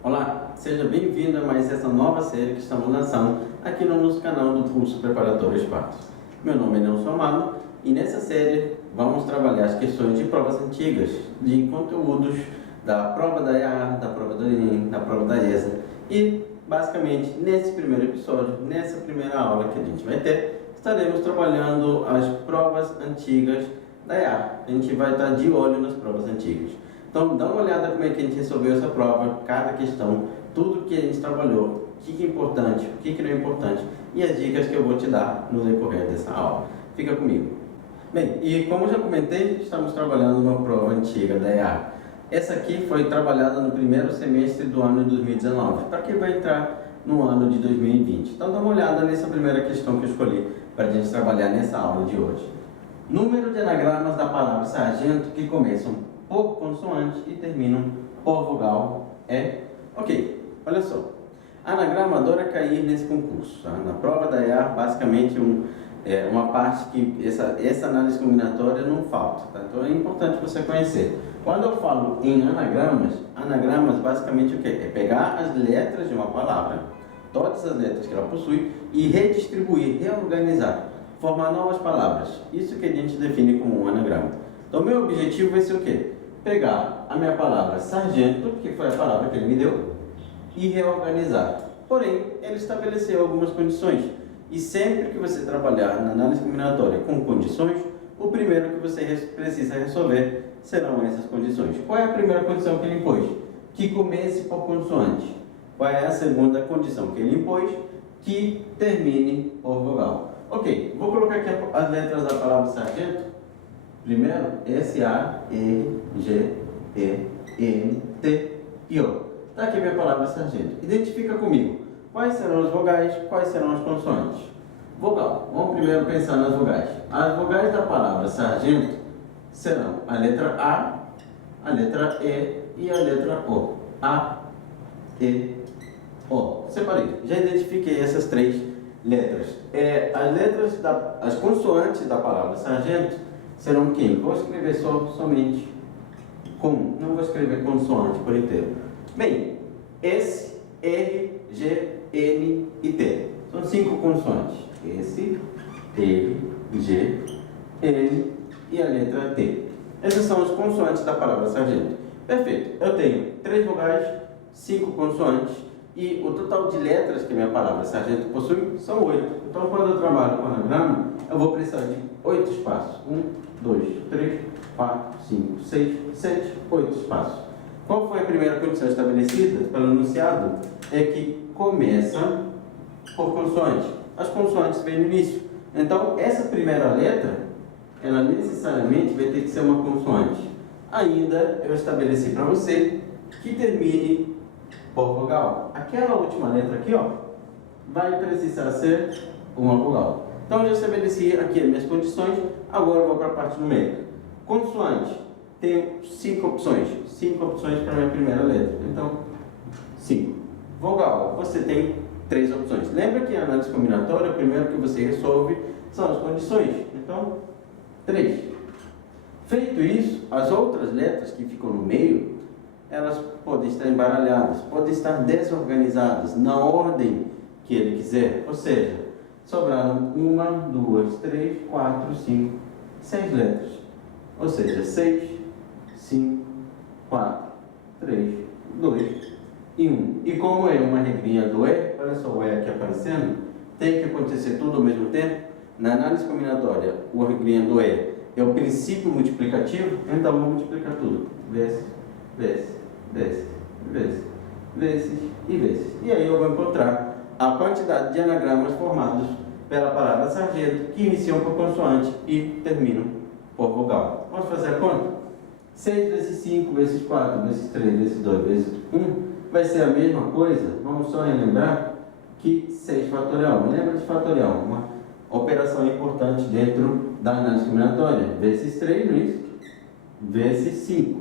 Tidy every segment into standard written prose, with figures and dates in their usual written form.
Olá, seja bem-vindo a mais essa nova série que estamos lançando aqui no nosso canal do curso Preparatório Espaços. Meu nome é Nelson Amado e nessa série vamos trabalhar as questões de provas antigas, de conteúdos da prova da EA, da prova do Enem, da prova da ESA e basicamente nesse primeiro episódio, nessa primeira aula que a gente vai ter, estaremos trabalhando as provas antigas da EA. A gente vai estar de olho nas provas antigas. Então, dá uma olhada como é que a gente resolveu essa prova, cada questão, tudo que a gente trabalhou, o que é importante, o que não é importante e as dicas que eu vou te dar no decorrer dessa aula. Fica comigo. Bem, e como eu já comentei, estamos trabalhando uma prova antiga da EA. Essa aqui foi trabalhada no primeiro semestre do ano de 2019, para quem vai entrar no ano de 2020. Então, dá uma olhada nessa primeira questão que eu escolhi para a gente trabalhar nessa aula de hoje. Número de anagramas da palavra sargento que começam por consoante e terminam por vogal é... Ok, olha só. Anagrama adora cair nesse concurso. Tá? Na prova da EA, basicamente, uma parte que essa análise combinatória não falta. Tá? Então é importante você conhecer. Quando eu falo em anagramas basicamente o que? É pegar as letras de uma palavra, todas as letras que ela possui, e redistribuir, reorganizar, formar novas palavras. Isso que a gente define como um anagrama. Então, meu objetivo vai ser o quê? Pegar a minha palavra sargento, que foi a palavra que ele me deu, e reorganizar. Porém, ele estabeleceu algumas condições. E sempre que você trabalhar na análise combinatória com condições, o primeiro que você precisa resolver serão essas condições. Qual é a primeira condição que ele impôs? Que comece por consoante. Qual é a segunda condição que ele impôs? Que termine por vogal. Ok, vou colocar aqui as letras da palavra sargento. Primeiro, S-A-R-G-E-N-T e O. Está aqui a minha palavra sargento. Identifica comigo. Quais serão as vogais, quais serão as consoantes? Vogal. Vamos primeiro pensar nas vogais. As vogais da palavra sargento serão a letra a letra E e a letra O. A, E, O. Separei. Já identifiquei essas três letras. As consoantes da palavra sargento serão quem? Vou escrever somente com, não vou escrever consoante por inteiro. Bem, S, R, G, N e T. São 5 consoantes. S, R, G, N e a letra T. Essas são as consoantes da palavra sargento. Perfeito. Eu tenho 3 vogais, 5 consoantes e o total de letras que a minha palavra sargento possui são 8. Então, quando eu trabalho com anagrama, eu vou precisar de 8 espaços. 1, 2, 3, 4, 5, 6, 7, 8 espaços. Qual foi a primeira condição estabelecida pelo enunciado? É que começa por consoante. As consoantes vêm no início. Então, essa primeira letra, ela necessariamente vai ter que ser uma consoante. Ainda eu estabeleci para você que termine por vogal. Aquela última letra aqui, ó, vai precisar ser uma vogal. Então, eu já estabeleci aqui as minhas condições, agora eu vou para a parte numérica. Consoante, tenho 5 opções. 5 opções para a minha primeira letra. Então, 5. Vogal, você tem 3 opções. Lembra que a análise combinatória, o primeiro que você resolve são as condições. Então, 3. Feito isso, as outras letras que ficam no meio, elas podem estar embaralhadas, podem estar desorganizadas na ordem que ele quiser. Ou seja, sobraram 1, 2, 3, 4, 5, 6 letras. Ou seja, 6, 5, 4, 3, 2 e 1. E como é uma regrinha do E, olha só o E aqui aparecendo, tem que acontecer tudo ao mesmo tempo. Na análise combinatória, a regrinha do E é o princípio multiplicativo, então vamos multiplicar tudo. Vezes, vezes, vezes, vezes, vezes e vezes. E aí eu vou encontrar a quantidade de anagramas formados pela palavra sargento, que iniciam por consoante e terminam por vogal. Vamos fazer a conta? 6 vezes 5, vezes 4, vezes 3, vezes 2, vezes 1, vai ser a mesma coisa. Vamos só relembrar que 6 fatorial. Lembra de fatorial? Uma operação importante dentro da análise combinatória. Vezes 3, não é isso? Vezes 5.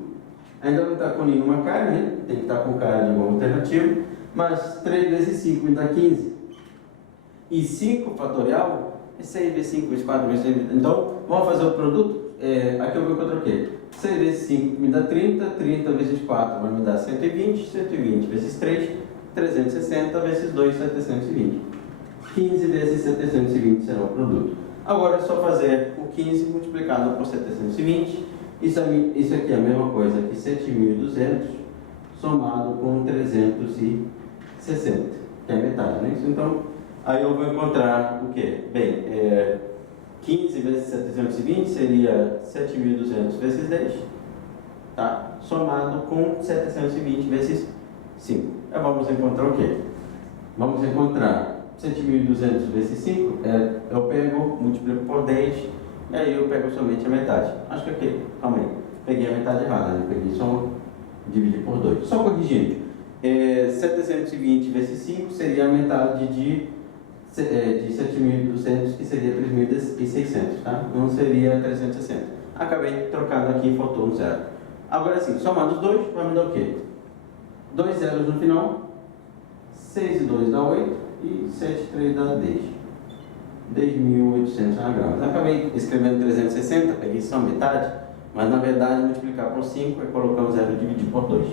Ainda não está com nenhuma cara, né? Tem que estar com cara de alguma alternativa. Mas 3 vezes 5 me dá 15. E 5 fatorial é 6 vezes 5 vezes 4 vezes 6. Então, vamos fazer o produto? Aqui eu vou encontrar o quê? 6 vezes 5 me dá 30, 30 vezes 4 vai me dar 120, 120 vezes 3, 360 vezes 2, 720. 15 vezes 720 será o produto. Agora é só fazer o 15 multiplicado por 720. Isso aqui é a mesma coisa que 7.200 somado com 360, que é metade, não é isso? Então, aí eu vou encontrar o quê? Bem, 15 vezes 720 seria 7.200 vezes 10, tá? Somado com 720 vezes 5. Vamos encontrar o quê? Vamos encontrar 7.200 vezes 5, eu pego, multiplico por 10, e aí eu pego somente a metade. Acho que aqui, calma aí, peguei a metade errada, né? Peguei só dividir por 2. Só corrigindo, 720 vezes 5 seria a metade de 7.200, que seria 3.600, tá? Não seria 360. Acabei trocando aqui e faltou um zero. Agora sim, somando os dois, vai me dar o quê? 2 zeros no final, 6 e 2 dá 8 e 7 e 3 dá 10. 10.800 anagramas. Acabei escrevendo 360, peguei só metade, mas na verdade multiplicar por 5 é colocar um zero e dividir por 2.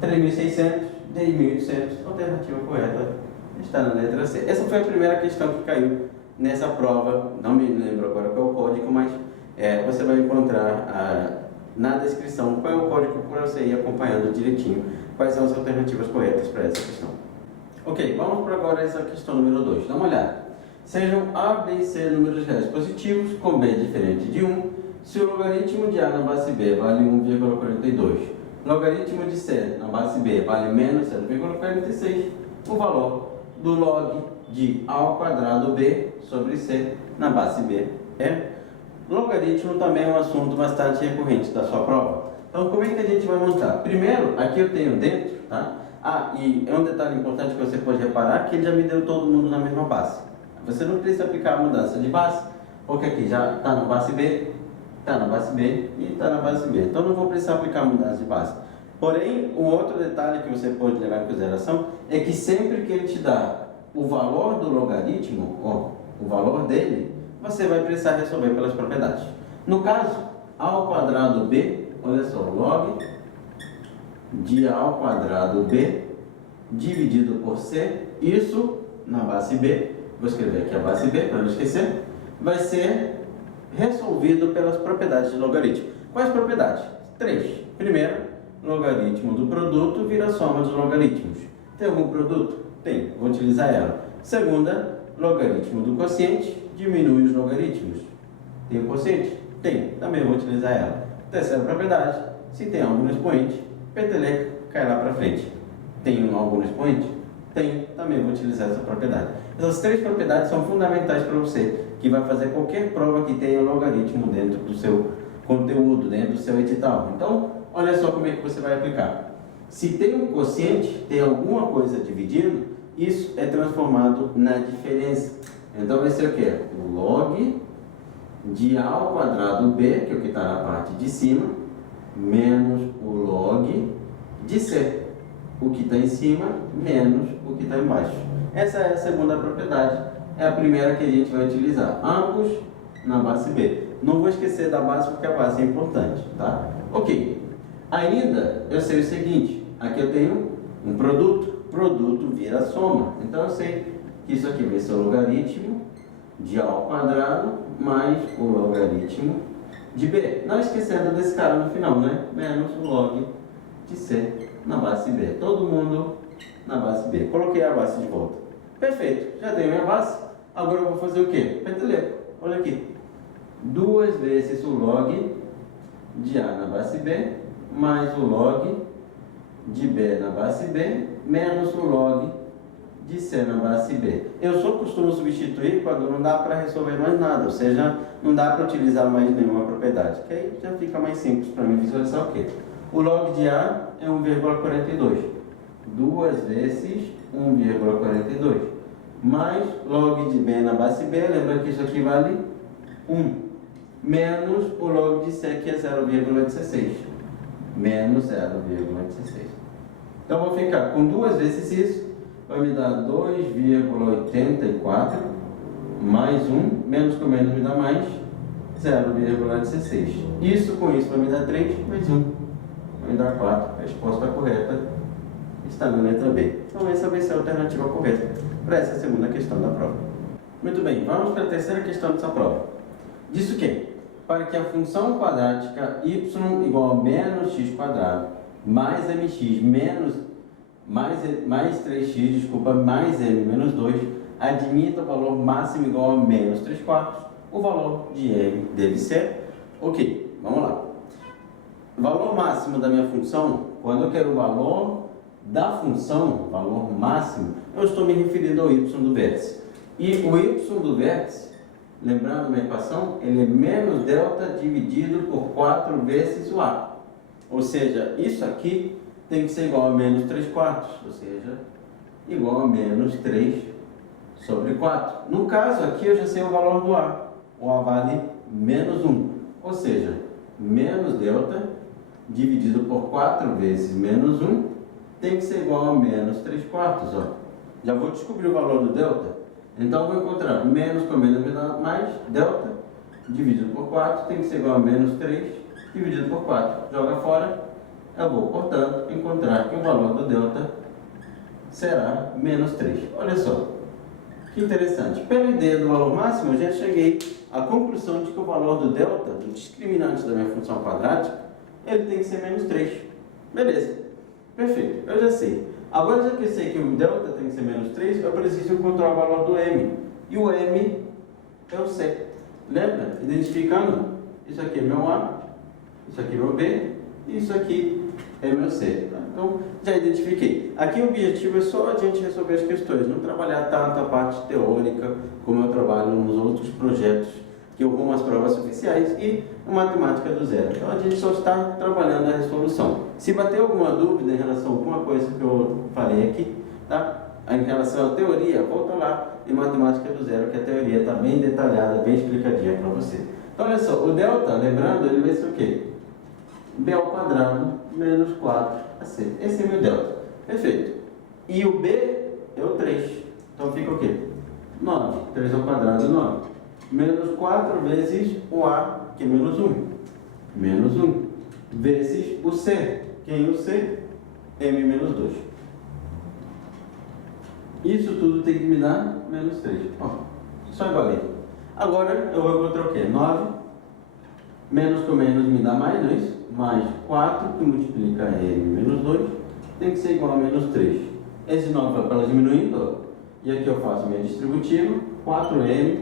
3.600, 10.800, alternativa correta está na letra C. Essa foi a primeira questão que caiu nessa prova, não me lembro agora qual é o código, mas você vai encontrar na descrição qual é o código para você ir acompanhando direitinho quais são as alternativas corretas para essa questão. Ok, vamos para agora essa questão número 2. Dá uma olhada. Sejam A, B e C números reais positivos com B diferente de 1, se o logaritmo de A na base B vale 1,42, logaritmo de C na base B vale menos 0,46, o valor do log de A ao quadrado B sobre C na base B é. Logaritmo também é um assunto bastante recorrente da sua prova. Então, como é que a gente vai montar? Primeiro, aqui eu tenho dentro, tá? E é um detalhe importante que você pode reparar, que ele já me deu todo mundo na mesma base. Você não precisa aplicar a mudança de base, porque aqui já está na base B, está na base B e está na base B. Então, não vou precisar aplicar a mudança de base. Porém, um outro detalhe que você pode levar em consideração é que sempre que ele te dá o valor do logaritmo, o valor dele, você vai precisar resolver pelas propriedades. No caso, A ao quadrado B, olha só, log de A ao quadrado B dividido por C, isso na base B, vou escrever aqui a base B para não esquecer, vai ser resolvido pelas propriedades de logaritmo. Quais propriedades? 3. Primeiro, logaritmo do produto vira a soma dos logaritmos. Tem algum produto? Tem, vou utilizar ela. Segunda, logaritmo do quociente diminui os logaritmos. Tem o quociente? Tem, também vou utilizar ela. Terceira propriedade, se tem algum expoente, peteleco cai lá para frente. Tem algum expoente? Tem, também vou utilizar essa propriedade. Essas 3 propriedades são fundamentais para você, que vai fazer qualquer prova que tenha logaritmo dentro do seu conteúdo, dentro do seu edital. Então, olha só como é que você vai aplicar. Se tem um quociente, tem alguma coisa dividindo, isso é transformado na diferença. Então vai ser o quê? O log de A ao quadrado B, que é o que está na parte de cima, menos o log de C, o que está em cima, menos o que está embaixo. Essa é a segunda propriedade, é a primeira que a gente vai utilizar. Ambos na base B. Não vou esquecer da base porque a base é importante, tá? Ok. Ainda eu sei o seguinte, aqui eu tenho um produto vira soma. Então eu sei que isso aqui vai ser o logaritmo de A ao quadrado mais o logaritmo de B. Não esquecendo desse cara no final, né? Menos o log de C na base B. Todo mundo na base B. Coloquei a base de volta. Perfeito, já tenho minha base. Agora eu vou fazer o quê? Peteleco. Olha aqui. 2 vezes o log de A na base B mais o log de B na base B menos o log de C na base B. Eu só costumo substituir quando não dá para resolver mais nada, ou seja, não dá para utilizar mais nenhuma propriedade, que aí já fica mais simples para mim visualizar o quê? O log de A é 1,42, 2 vezes 1,42, mais log de B na base B, lembra que isso aqui vale 1, menos o log de C, que é 0,16, menos 0,16. Então, vou ficar com 2 vezes isso, vai me dar 2,84, mais 1, menos com menos me dá mais, 0,16. Isso com isso vai me dar 3 mais 1. Vai me dar 4. A resposta correta está na letra B. Então essa vai ser a alternativa correta para essa segunda questão da prova. Muito bem, vamos para a terceira questão dessa prova. Diz o quê? Para que a função quadrática y igual a menos x quadrado mais mx mais 3x, mais m menos 2, admita o valor máximo igual a menos 3 quartos, o valor de m deve ser... Ok, vamos lá. O valor máximo da minha função, quando eu quero o valor da função, valor máximo, eu estou me referindo ao y do vértice. E o y do vértice, lembrando minha equação, ele é menos delta dividido por 4 vezes o a. Ou seja, isso aqui tem que ser igual a menos 3 quartos, ou seja, igual a menos 3 sobre 4. No caso aqui eu já sei o valor do a. O a vale menos 1, ou seja, menos delta dividido por 4 vezes menos 1 tem que ser igual a menos 3 quartos. Ó. Já vou descobrir o valor do delta. Então vou encontrar menos com menos me dá mais, delta dividido por 4 tem que ser igual a menos 3 dividido por 4. Joga fora. Eu vou, portanto, encontrar que o valor do delta será menos 3. Olha só, que interessante. Pela ideia do valor máximo, eu já cheguei à conclusão de que o valor do delta, do discriminante da minha função quadrática, ele tem que ser menos 3. Beleza, perfeito, eu já sei. Agora, já que eu sei que o delta tem que ser menos 3, eu preciso encontrar o valor do m. E o m é o c. Lembra? Identificando, isso aqui é meu a, isso aqui é meu b, e isso aqui é meu C. Então, já identifiquei. Aqui o objetivo é só a gente resolver as questões, não trabalhar tanto a parte teórica como eu trabalho nos outros projetos que eu vou às provas oficiais e a matemática do zero. Então, a gente só está trabalhando a resolução. Se bater alguma dúvida em relação a alguma coisa que eu falei aqui, tá? Em relação à teoria, volta lá em matemática do zero, que a teoria está bem detalhada, bem explicadinha para você. Então, olha só, o delta, lembrando, ele vai ser o quê? B ao quadrado menos 4ac. Esse é meu delta. Perfeito. E o B é o 3. Então fica o quê? 9. 3 ao quadrado, 9. Menos 4 vezes o A, que é menos 1. Menos 1. Vezes o C. Quem é o C? M menos 2. Isso tudo tem que me dar menos 3. Ó, só igualei. Agora eu vou encontrar o quê? 9. Menos com menos me dá mais 2. Mais 4, que multiplica m menos 2, tem que ser igual a menos 3. Esse 9 vai para diminuindo, ó. E aqui eu faço minha distributiva, 4m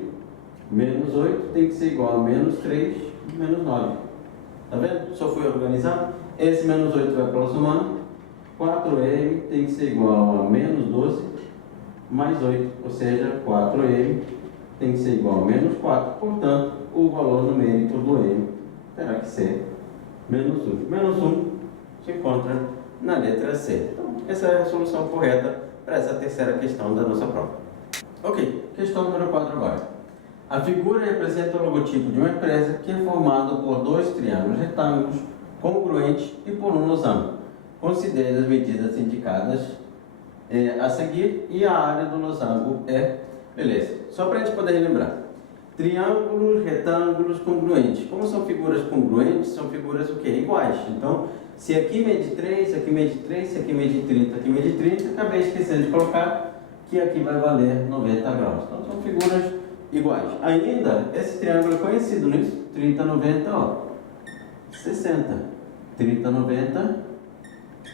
menos 8 tem que ser igual a menos 3 menos 9. Tá vendo? Só fui organizar. Esse menos 8 vai para somando, 4m tem que ser igual a menos 12 mais 8, ou seja, 4m tem que ser igual a menos 4. Portanto, o valor numérico do m terá que ser menos 1. Menos 1 se encontra na letra C. Então, essa é a solução correta para essa terceira questão da nossa prova. Ok, questão número 4 agora. A figura representa o logotipo de uma empresa que é formado por 2 triângulos retângulos congruentes e por um losango. Considere as medidas indicadas a seguir e a área do losango é... Beleza, só para a gente poder relembrar. Triângulos, retângulos, congruentes. Como são figuras congruentes, são figuras o quê? Iguais. Então, se aqui mede 3, aqui mede 3, se aqui mede 30, aqui mede 30, acabei esquecendo de colocar que aqui vai valer 90 graus. Então, são figuras iguais. Ainda, esse triângulo é conhecido nisso. 30, 90, ó. 60. 30, 90,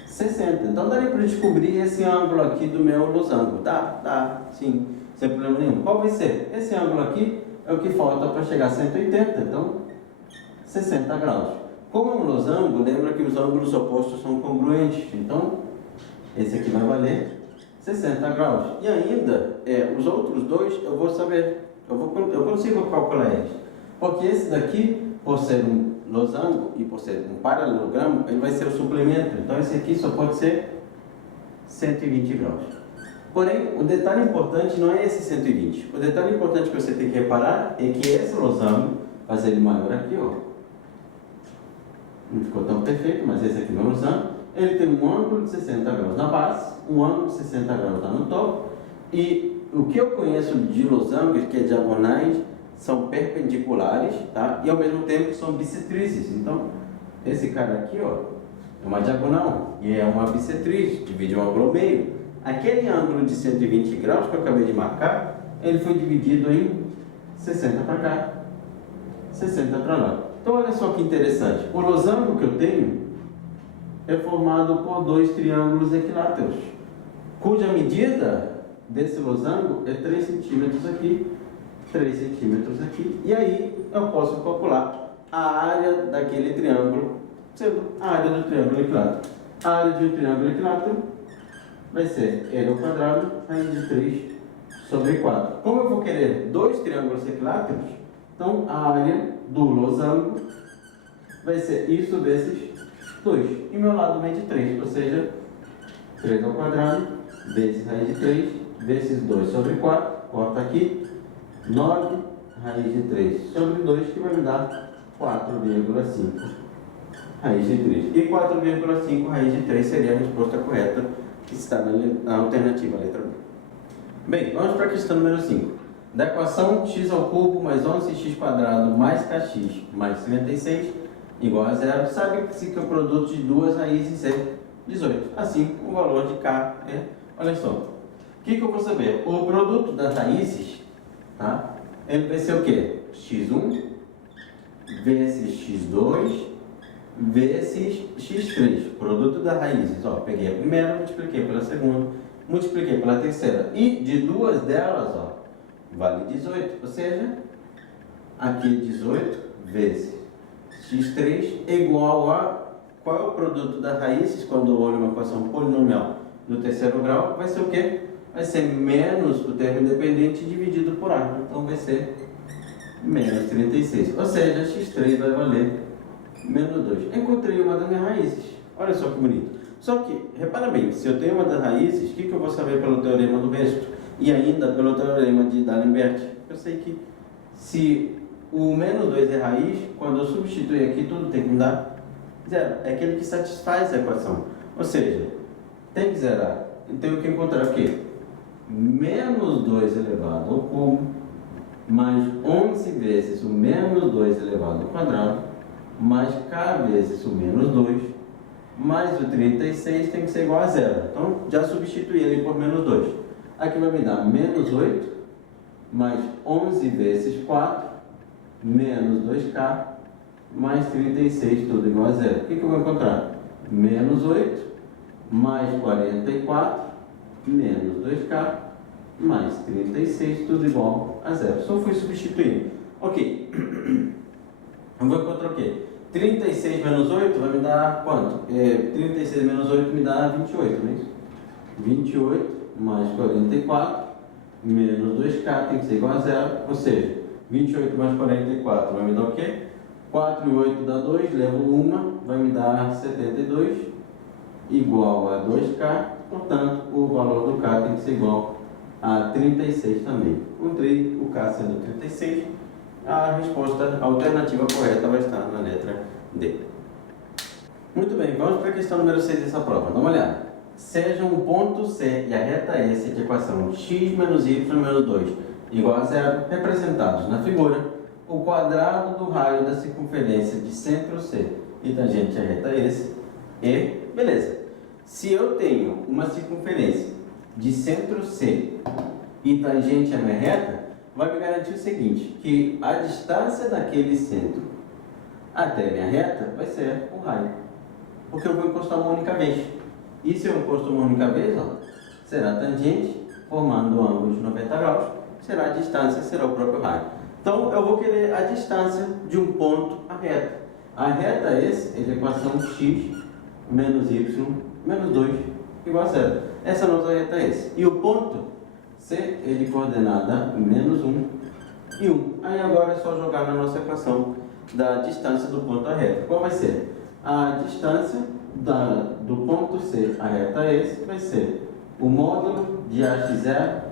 60. Então, daria para descobrir esse ângulo aqui do meu losango. Dá, sim. Sem problema nenhum. Qual vai ser? Esse ângulo aqui é o que falta para chegar a 180, então 60 graus. Como é um losango, lembra que os ângulos opostos são congruentes, então esse aqui vai valer 60 graus. E ainda, os outros dois eu vou saber, eu consigo calcular eles. Porque esse daqui, por ser um losango e por ser um paralelogramo, ele vai ser o suplemento. Então esse aqui só pode ser 120 graus. Porém, o detalhe importante não é esse 120. O detalhe importante que você tem que reparar é que esse losango, fazer ele maior aqui, ó. Não ficou tão perfeito, mas esse aqui é o losango. Ele tem um ângulo de 60 graus na base, um ângulo de 60 graus lá no topo. E o que eu conheço de losangos, que é diagonais, são perpendiculares, tá? E ao mesmo tempo são bissetrizes. Então, esse cara aqui, ó, é uma diagonal e é uma bissetriz, divide um ângulo ao meio. Aquele ângulo de 120 graus que eu acabei de marcar, ele foi dividido em 60 para cá, 60 para lá. Então, olha só que interessante. O losango que eu tenho é formado por dois triângulos equiláteros, cuja medida desse losango é 3 centímetros aqui, 3 centímetros aqui. E aí eu posso calcular a área daquele triângulo, sendo a área do triângulo equilátero. A área de um triângulo equilátero vai ser L ao quadrado, raiz de 3 sobre 4. Como eu vou querer dois triângulos equiláteros, então a área do losango vai ser isso vezes 2. E meu lado vem de 3, ou seja, 3 ao quadrado vezes raiz de 3 vezes 2 sobre 4, corta aqui, 9 raiz de 3 sobre 2, que vai me dar 4,5 raiz de 3. E 4,5 raiz de 3 seria a resposta correta, que está na alternativa, letra B. Bem, vamos para a questão número 5. Da equação x ao cubo mais 11x quadrado mais kx mais 36 igual a zero, sabe-se que o produto de duas raízes é 18. Assim, o valor de k é, olha só, o que eu vou saber? O produto das raízes, tá? Ele vai ser o quê? x1 vezes x2 vezes x3, produto das raízes. Ó, peguei a primeira, multipliquei pela segunda, multipliquei pela terceira. E de duas delas, ó, vale 18. Ou seja, aqui 18 vezes x3 é igual a... Qual é o produto das raízes quando eu olho uma equação polinomial do terceiro grau? Vai ser o quê? Vai ser menos o termo independente dividido por a. Então vai ser menos 36. Ou seja, x3 vai valer menos 2. Encontrei uma das minhas raízes. Olha só que bonito. Só que, repara bem, se eu tenho uma das raízes, o que eu vou saber pelo teorema do resto? E ainda pelo teorema de D'Alembert? Eu sei que se o menos 2 é raiz, quando eu substituir aqui, tudo tem que me dar zero. É aquele que satisfaz a equação. Ou seja, tem que zerar. Eu tenho que encontrar o quê? Menos 2 elevado ao cubo, mais 11 vezes o menos 2 elevado ao quadrado, mais k vezes o menos 2, mais o 36 tem que ser igual a zero. Então, já substituí ele por menos 2. Aqui vai me dar menos 8, mais 11 vezes 4, menos 2k, mais 36, tudo igual a zero. O que eu vou encontrar? Menos 8, mais 44, menos 2k, mais 36, tudo igual a zero. Só fui substituindo. Ok. Eu vou encontrar o quê? 36 menos 8 vai me dar quanto? 36 menos 8 me dá 28, não é isso? 28 mais 44 menos 2k tem que ser igual a zero, ou seja, 28 mais 44 vai me dar o quê? 4 e 8 dá 2, levo 1, vai me dar 72, igual a 2k, portanto, o valor do k tem que ser igual a 36 também. Encontrei o k sendo 36, a resposta alternativa correta vai estar na letra D. Muito bem, vamos para a questão número 6 dessa prova. Dá uma olhada. Sejam o ponto C e a reta S de equação x menos y menos 2 igual a zero, representados na figura, o quadrado do raio da circunferência de centro C e tangente à reta S e, beleza. Se eu tenho uma circunferência de centro C e tangente à minha reta, vai me garantir o seguinte, que a distância daquele centro até minha reta vai ser o raio, porque eu vou encostar uma única vez. E se eu encosto uma única vez, ó, será tangente, formando um ângulo de 90 graus, será a distância, será o próprio raio. Então, eu vou querer a distância de um ponto à reta. A reta é a equação x menos y menos 2 igual a zero. Essa nossa reta é S. E o ponto C é de coordenada menos 1 e 1. Aí agora é só jogar na nossa equação da distância do ponto à reta. Qual vai ser? A distância do ponto C à reta S vai ser o módulo de AX0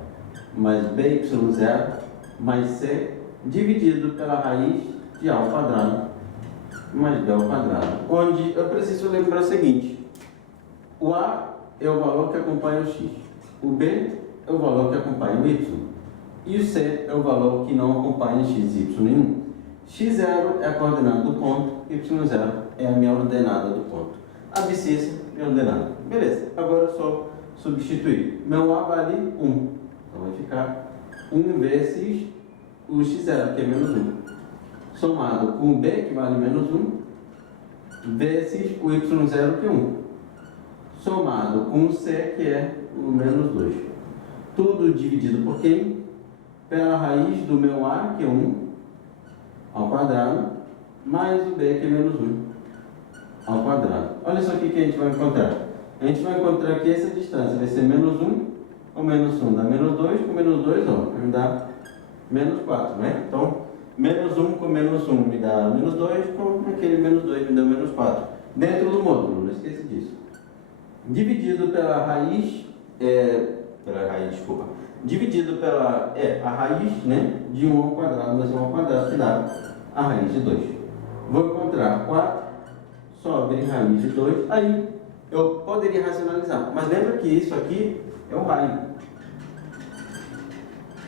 mais BY0 mais C dividido pela raiz de A ao quadrado mais B ao quadrado. Onde eu preciso lembrar o seguinte: o A é o valor que acompanha o X, o B é o valor que acompanha o Y. E o C é o valor que não acompanha x e y nenhum. x0 é a coordenada do ponto, y0 é a minha ordenada do ponto. Abscissa, minha ordenada. Beleza, agora é só substituir. Meu A vale 1, então vai ficar 1 vezes o x0, que é menos 1, somado com o B, que vale menos 1, vezes o y0, que é 1, somado com o C, que é o menos 2. Tudo dividido por quem? Pela raiz do meu A, que é 1, ao quadrado, mais o B, que é menos 1, ao quadrado. Olha só o que a gente vai encontrar. A gente vai encontrar que essa distância vai ser menos 1, com menos 1 dá menos 2, com menos 2, ó, me dá menos 4, né? Então, menos 1 com menos 1 me dá menos 2, com aquele menos 2 me dá menos 4. Dentro do módulo, não esqueça disso. Dividido pela raiz, dividido pela a raiz, né, de 1 ao quadrado, mais 1 ao quadrado, que dá a raiz de 2. Vou encontrar 4 sobre raiz de 2, aí eu poderia racionalizar, mas lembra que isso aqui é o raio.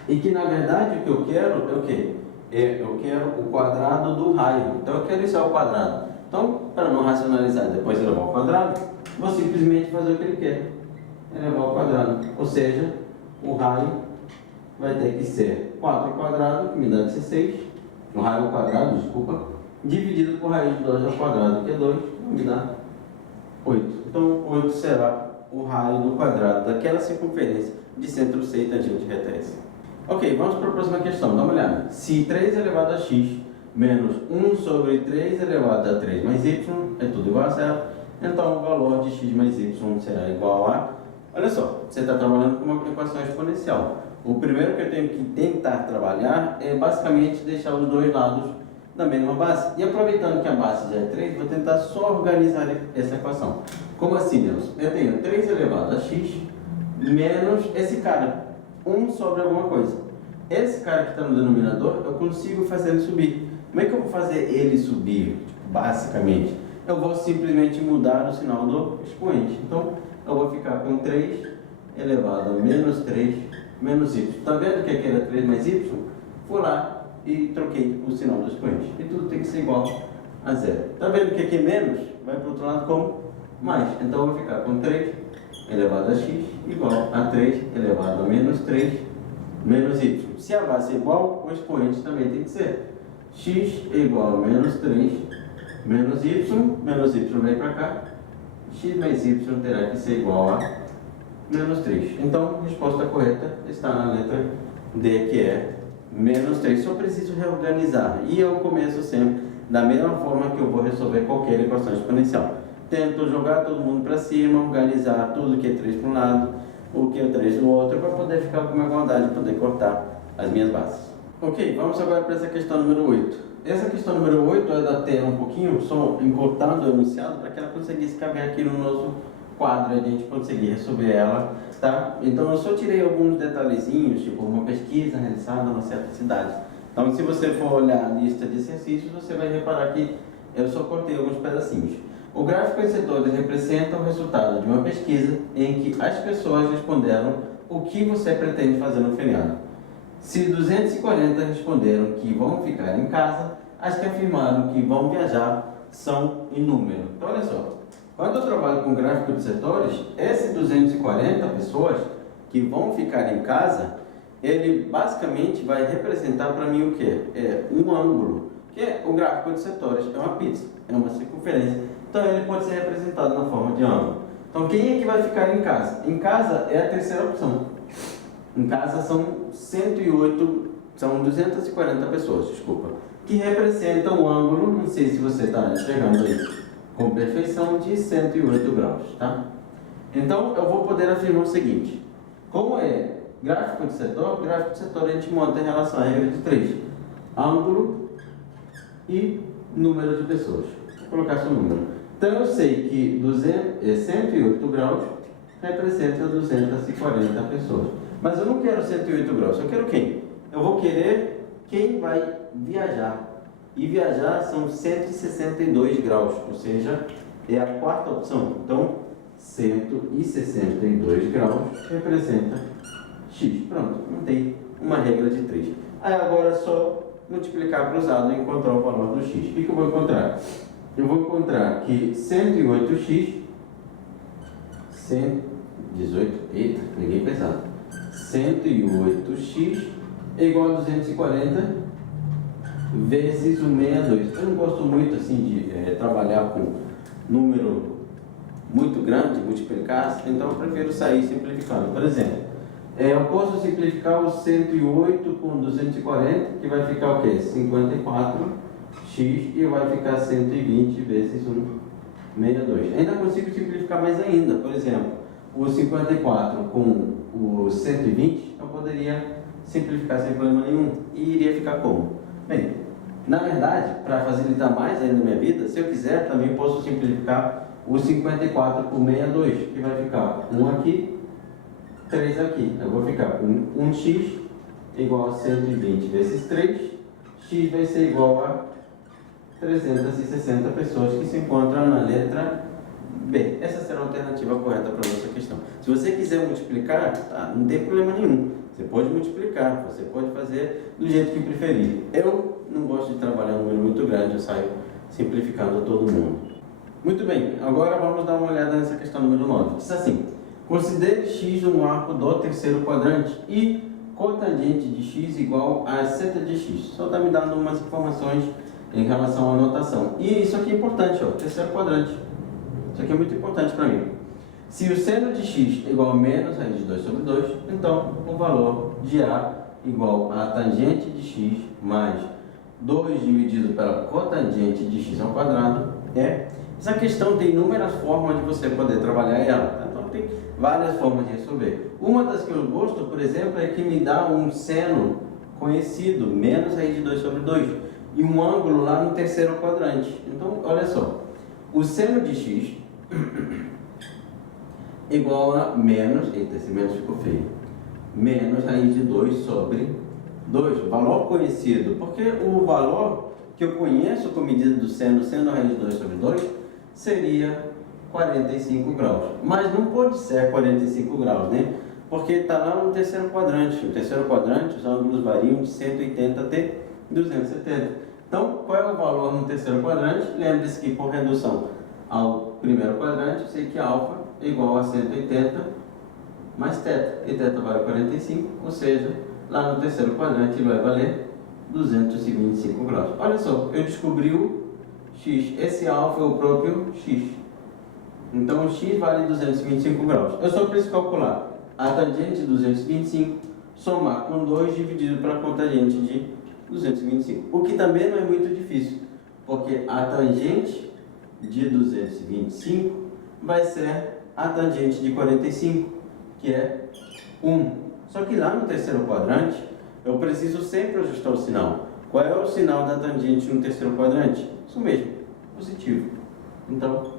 E que na verdade o que eu quero é o quê? Eu quero o quadrado do raio, então eu quero isso ao quadrado. Então, para não racionalizar e depois elevar ao quadrado, vou simplesmente fazer o que ele quer, elevar ao quadrado, ou seja, o raio vai ter que ser 4 ao quadrado, que me dá 16, o raio ao quadrado, desculpa, dividido por raiz de 2 ao quadrado, que é 2, me dá 8. Então, 8 será o raio do quadrado daquela circunferência de centro C e tangente reta S. Ok, vamos para a próxima questão, dá uma olhada. Se 3 elevado a x menos 1 sobre 3 elevado a 3 mais y é tudo igual a zero, então o valor de x mais y será igual a... Olha só, você está trabalhando com uma equação exponencial. O primeiro que eu tenho que tentar trabalhar é basicamente deixar os dois lados da mesma base. E aproveitando que a base já é 3, vou tentar só organizar essa equação. Como assim, Deus? Eu tenho 3 elevado a x menos esse cara, 1 sobre alguma coisa. Esse cara que está no denominador, eu consigo fazer ele subir. Como é que eu vou fazer ele subir, basicamente? Eu vou simplesmente mudar o sinal do expoente. Então, eu vou ficar com 3 elevado a menos 3 menos y. Está vendo que aqui era 3 mais y? Fui lá e troquei o sinal do expoente. E tudo tem que ser igual a zero. Está vendo que aqui menos vai para o outro lado como mais. Então, eu vou ficar com 3 elevado a x igual a 3 elevado a menos 3 menos y. Se a base é igual, o expoente também tem que ser. X é igual a menos 3 menos y vem para cá, x mais y terá que ser igual a menos 3. Então, a resposta correta está na letra D, que é menos 3. Só preciso reorganizar. E eu começo sempre da mesma forma que eu vou resolver qualquer equação exponencial. Tento jogar todo mundo para cima, organizar tudo que é 3 para um lado, o que é 3 do outro, para poder ficar com uma igualdade, poder cortar as minhas bases. Ok, vamos agora para essa questão número 8. Essa questão número 8 é da tela um pouquinho, só encurtando o enunciado, para que ela conseguisse caber aqui no nosso quadro, a gente conseguir resolver ela, tá? Então eu só tirei alguns detalhezinhos, tipo uma pesquisa realizada numa certa cidade. Então se você for olhar a lista de exercícios, você vai reparar que eu só cortei alguns pedacinhos. O gráfico e setores representam o resultado de uma pesquisa em que as pessoas responderam o que você pretende fazer no feriado. Se 240 responderam que vão ficar em casa, as que afirmaram que vão viajar são em número. Então, olha só, quando eu trabalho com gráfico de setores, esses 240 pessoas que vão ficar em casa, ele basicamente vai representar para mim o quê? É um ângulo, que é o gráfico de setores, é uma pizza, é uma circunferência. Então, ele pode ser representado na forma de ângulo. Então, quem é que vai ficar em casa? Em casa é a terceira opção. Em casa são 240 pessoas, desculpa, que representam o ângulo, não sei se você está enxergando aí, com perfeição, de 108 graus, tá? Então, eu vou poder afirmar o seguinte: como é gráfico de setor a gente monta em relação à regra de 3, ângulo e número de pessoas. Vou colocar seu número. Então, eu sei que 108 graus representa 240 pessoas. Mas eu não quero 108 graus, eu quero quem? Eu vou querer quem vai viajar. E viajar são 162 graus, ou seja, é a quarta opção. Então, 162 graus representa x. Pronto, montei uma regra de 3. Aí agora é só multiplicar cruzado e encontrar o valor do x. O que eu vou encontrar? Eu vou encontrar que 108x, 118, eita, peguei pesado, 108x é igual a 240 vezes o 62. Eu não gosto muito assim de trabalhar com número muito grande, multiplicar, então eu prefiro sair simplificando. Por exemplo, eu posso simplificar o 108 com 240, que vai ficar o quê? 54x, e vai ficar 120 vezes 162. Ainda consigo simplificar mais ainda. Por exemplo, o 54 com o 120, eu poderia simplificar sem problema nenhum. E iria ficar como? Bem, na verdade, para facilitar mais ainda a minha vida, se eu quiser, também posso simplificar o 54 por 62, que vai ficar 1 aqui, 3 aqui. Eu vou ficar com 1x igual a 120 vezes 3, x vai ser igual a 360 pessoas, que se encontram na letra B. Essa será a alternativa correta para a nossa questão. Se você quiser multiplicar, tá, não tem problema nenhum. Você pode multiplicar, você pode fazer do jeito que preferir. Eu não gosto de trabalhar um número muito grande, eu saio simplificando a todo mundo. Muito bem, agora vamos dar uma olhada nessa questão número 9. Diz assim: considere x um arco do terceiro quadrante e cotangente de x igual a seta de x. Só está me dando umas informações em relação à notação. E isso aqui é importante, ó, terceiro quadrante. Isso aqui é muito importante para mim. Se o seno de x é igual a menos raiz de 2 sobre 2, então o valor de a igual a tangente de x mais 2 dividido pela cotangente de x ao quadrado é... Essa questão tem inúmeras formas de você poder trabalhar ela. Então tem várias formas de resolver. Uma das que eu gosto, por exemplo, é que me dá um seno conhecido, menos raiz de 2 sobre 2, e um ângulo lá no terceiro quadrante. Então, olha só, o seno de x igual a menos, eita, esse menos ficou feio, menos raiz de 2 sobre 2, valor conhecido, porque o valor que eu conheço com medida do seno, seno raiz de 2 sobre 2, seria 45 graus. Mas não pode ser 45 graus, né? Porque está lá no terceiro quadrante. No terceiro quadrante, os ângulos variam de 180 até 270. Então, qual é o valor no terceiro quadrante? Lembre-se que, por redução ao primeiro quadrante, eu sei que alfa é igual a 180 mais θ. E θ vale 45, ou seja, lá no terceiro quadrante ele vai valer 225 graus. Olha só, eu descobri o x. Esse alfa é o próprio x. Então, o x vale 225 graus. Eu só preciso calcular a tangente de 225, somar com 2 dividido pela cotangente de 225. O que também não é muito difícil, porque a tangente de 225 vai ser a tangente de 45, que é 1. Só que lá no terceiro quadrante, eu preciso sempre ajustar o sinal. Qual é o sinal da tangente no terceiro quadrante? Isso mesmo, positivo. Então,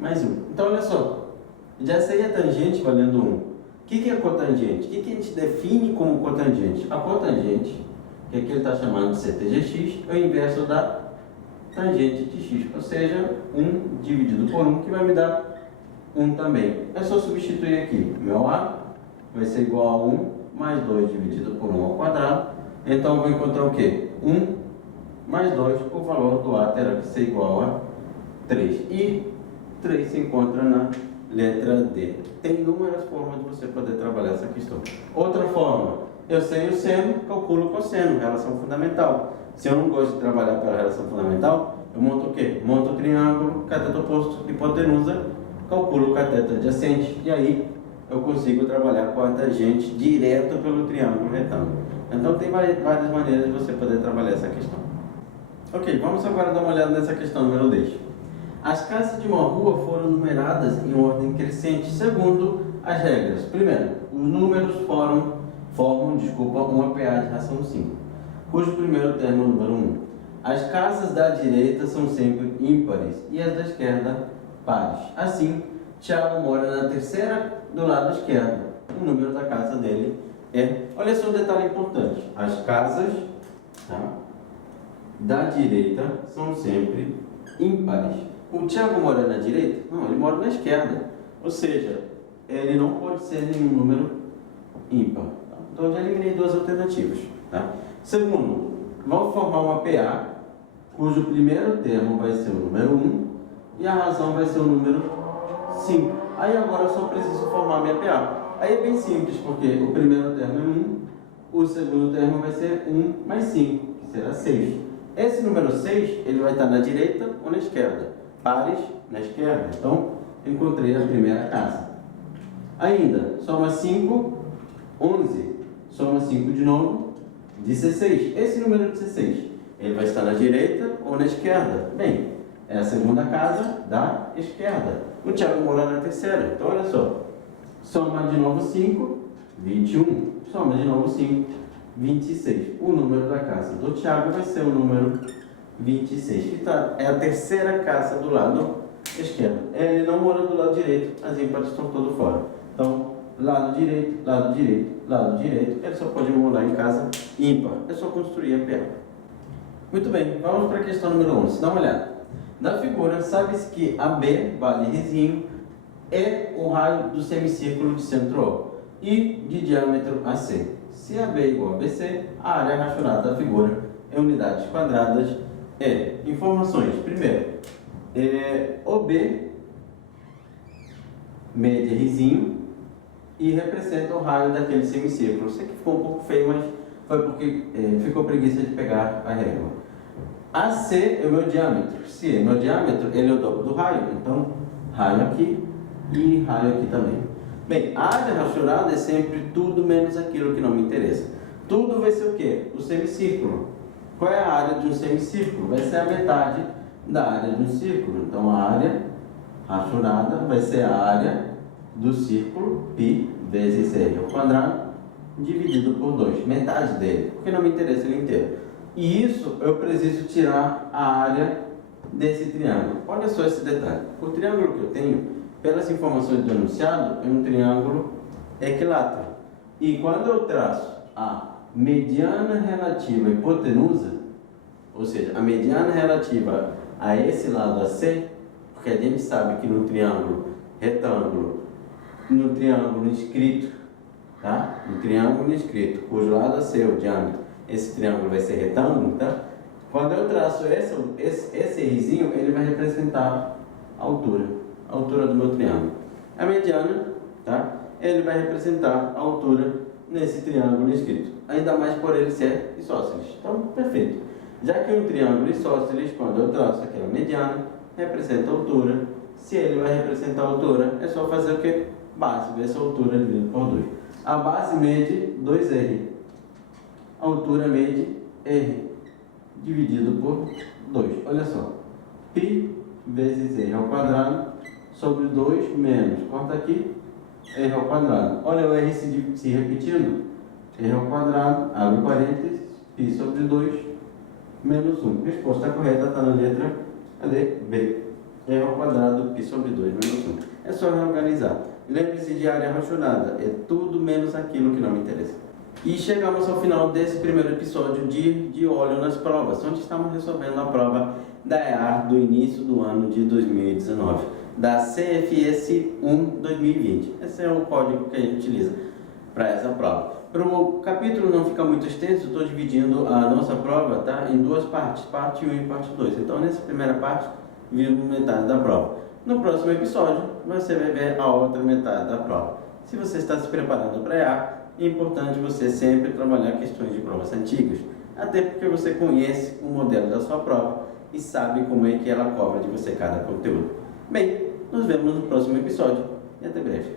mais 1. Então, olha só, já sei a tangente valendo 1. O que é cotangente? O que a gente define como cotangente? A cotangente, que aqui ele está chamando de CTGX, é o inverso da tangente de x, ou seja, 1 dividido por 1, que vai me dar 1 também. É só substituir aqui. Meu a vai ser igual a 1 mais 2 dividido por 1 ao quadrado. Então, eu vou encontrar o quê? 1 mais 2, o valor do a terá que ser igual a 3. E 3 se encontra na letra D. Tem inúmeras formas de você poder trabalhar essa questão. Outra forma, eu sei o seno, calculo o cosseno, relação fundamental. Se eu não gosto de trabalhar pela relação fundamental, eu monto o quê? Monto o triângulo, cateto oposto, hipotenusa, calculo o cateto adjacente, e aí eu consigo trabalhar com a tangente direto pelo triângulo retângulo. Então tem várias maneiras de você poder trabalhar essa questão. Ok, vamos agora dar uma olhada nessa questão número 10. As casas de uma rua foram numeradas em ordem crescente, segundo as regras. Primeiro, os números formam uma PA de ração 5, cujo primeiro termo é o número 1. As casas da direita são sempre ímpares e as da esquerda pares. Assim, Tiago mora na terceira do lado esquerdo. O número da casa dele é... Olha só um detalhe importante. As casas, tá, da direita são sempre ímpares. O Tiago mora na direita? Não, ele mora na esquerda. Ou seja, ele não pode ser nenhum número ímpar. Então, já eliminei duas alternativas. Tá? Segundo, vamos formar uma PA, cujo primeiro termo vai ser o número 1 e a razão vai ser o número 5. Aí agora eu só preciso formar minha PA. Aí é bem simples, porque o primeiro termo é 1, o segundo termo vai ser 1 mais 5, que será 6. Esse número 6, ele vai estar na direita ou na esquerda? Pares na esquerda. Então, encontrei a primeira casa. Ainda, soma 5, 11. Soma 5 de novo, 16. Esse número 16, ele vai estar na direita ou na esquerda? Bem, é a segunda casa da esquerda. O Tiago mora na terceira. Então, olha só. Soma de novo 5, 21. Soma de novo 5, 26. O número da casa do Tiago vai ser o número 26, que é a terceira casa do lado esquerdo. Ele não mora do lado direito, as ímpares estão todos fora. Então, lado direito, lado direito, lado direito, ele só pode morar em casa ímpar. É só construir a PA. Muito bem, vamos para a questão número 11. Dá uma olhada. Na figura, sabe-se que AB vale risinho é o raio do semicírculo de centro O e de diâmetro AC. Se AB é igual a BC, a área rachonada da figura em unidades quadradas é. Informações. Primeiro, OB mede risinho e representa o raio daquele semicírculo. Sei que ficou um pouco feio, mas foi porque ficou preguiça de pegar a régua. AC é o meu diâmetro. Se é meu diâmetro, ele é o dobro do raio. Então, raio aqui e raio aqui também. Bem, a área rachonada é sempre tudo menos aquilo que não me interessa. Tudo vai ser o quê? O semicírculo. Qual é a área de um semicírculo? Vai ser a metade da área de um círculo. Então, a área rachonada vai ser a área do círculo π vezes r ao quadrado dividido por 2. Metade dele, porque não me interessa ele inteiro. E isso eu preciso tirar a área desse triângulo. Olha só esse detalhe. O triângulo que eu tenho, pelas informações do enunciado, é um triângulo equilátero. E quando eu traço a mediana relativa à hipotenusa, ou seja, a mediana relativa a esse lado AC, porque a gente sabe que no triângulo retângulo, no triângulo inscrito, tá? No triângulo inscrito, cujo lado AC é o diâmetro, esse triângulo vai ser retângulo, tá? Quando eu traço esse risinho, ele vai representar a altura do meu triângulo. A mediana, tá? Ele vai representar a altura nesse triângulo inscrito, ainda mais por ele ser isósceles. Então, perfeito. Já que um triângulo isósceles, quando eu traço aquela mediana, representa a altura. Se ele vai representar a altura, é só fazer o que? Base vezes a altura dividido por 2. A base mede 2r. A altura mede r dividido por 2. Olha só. π vezes r ao quadrado sobre 2 menos, corta aqui, r ao quadrado. Olha o r se repetindo. R ao quadrado, abre parênteses, π sobre 2 menos 1. Resposta correta está na letra B. R ao quadrado, π sobre 2 menos 1. É só reorganizar. Lembre-se de área rachonada. É tudo menos aquilo que não me interessa. E chegamos ao final desse primeiro episódio de Olho nas Provas, onde estamos resolvendo a prova da EAR do início do ano de 2019, da CFS 1 2020. Esse é o código que a gente utiliza para essa prova. Para o capítulo não ficar muito extenso, estou dividindo a nossa prova, tá, em duas partes, parte 1 e parte 2. Então, nessa primeira parte, vimos metade da prova. No próximo episódio, você vai ver a outra metade da prova. Se você está se preparando para a EAR, é importante você sempre trabalhar questões de provas antigas, até porque você conhece o modelo da sua prova e sabe como é que ela cobra de você cada conteúdo. Bem, nos vemos no próximo episódio e até breve.